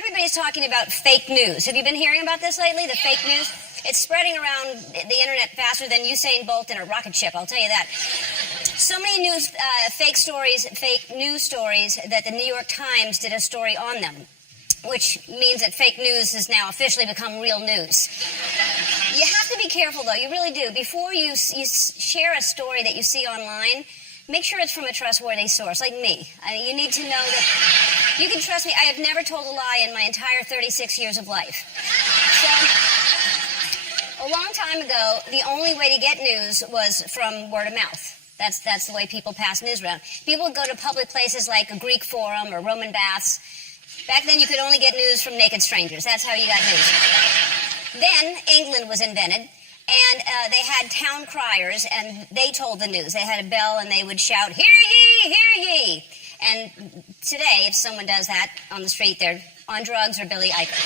everybody's talking about fake news. Have you been hearing about this lately, the fake news? It's spreading around the internet faster than Usain Bolt in a rocket ship, I'll tell you that. So many fake news stories that the New York Times did a story on them, which means that fake news has now officially become real news. You have to be careful, though. You really do. Before you share a story that you see online, make sure it's from a trustworthy source, like me. You need to know that you can trust me. I have never told a lie in my entire 36 years of life. So, a long time ago, the only way to get news was from word of mouth. That's the way people pass news around. People would go to public places like a Greek forum or Roman baths. Back then, you could only get news from naked strangers. That's how you got news. Then, England was invented, and they had town criers, and they told the news. They had a bell, and they would shout, "Hear ye, hear ye!" And today, if someone does that on the street, they're on drugs or Billy Eichner.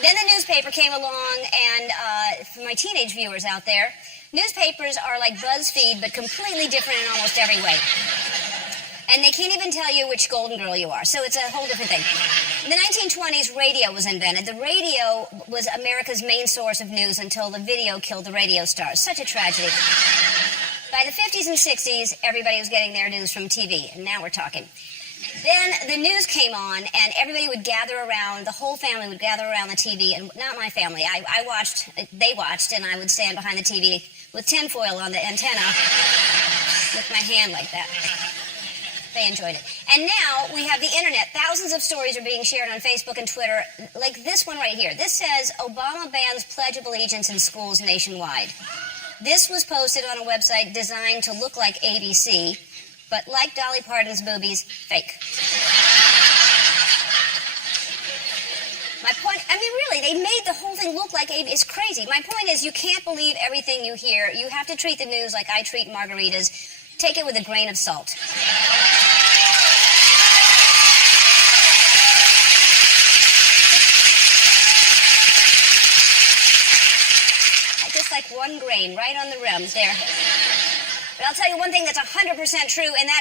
Then the newspaper came along, and for my teenage viewers out there, newspapers are like BuzzFeed, but completely different in almost every way. And they can't even tell you which Golden Girl you are, so it's a whole different thing. In the 1920s, radio was invented. The radio was America's main source of news until the video killed the radio stars. Such a tragedy. By the 50s and 60s, everybody was getting their news from TV, and now we're talking. Then the news came on, and everybody would gather around, the whole family would gather around the TV, and not my family. They watched, and I would stand behind the TV with tinfoil on the antenna with my hand like that. They enjoyed it. And now we have the internet. Thousands of stories are being shared on Facebook and Twitter, like this one right here. This says, Obama bans Pledge of Allegiance in schools nationwide. This was posted on a website designed to look like ABC, but like Dolly Parton's boobies, fake. My point, I mean, really, they made the whole thing look like ABC. It's crazy. My point is, you can't believe everything you hear. You have to treat the news like I treat margaritas. Take it with a grain of salt. Just like one grain right on the rim there. But I'll tell you one thing that's 100% true, and that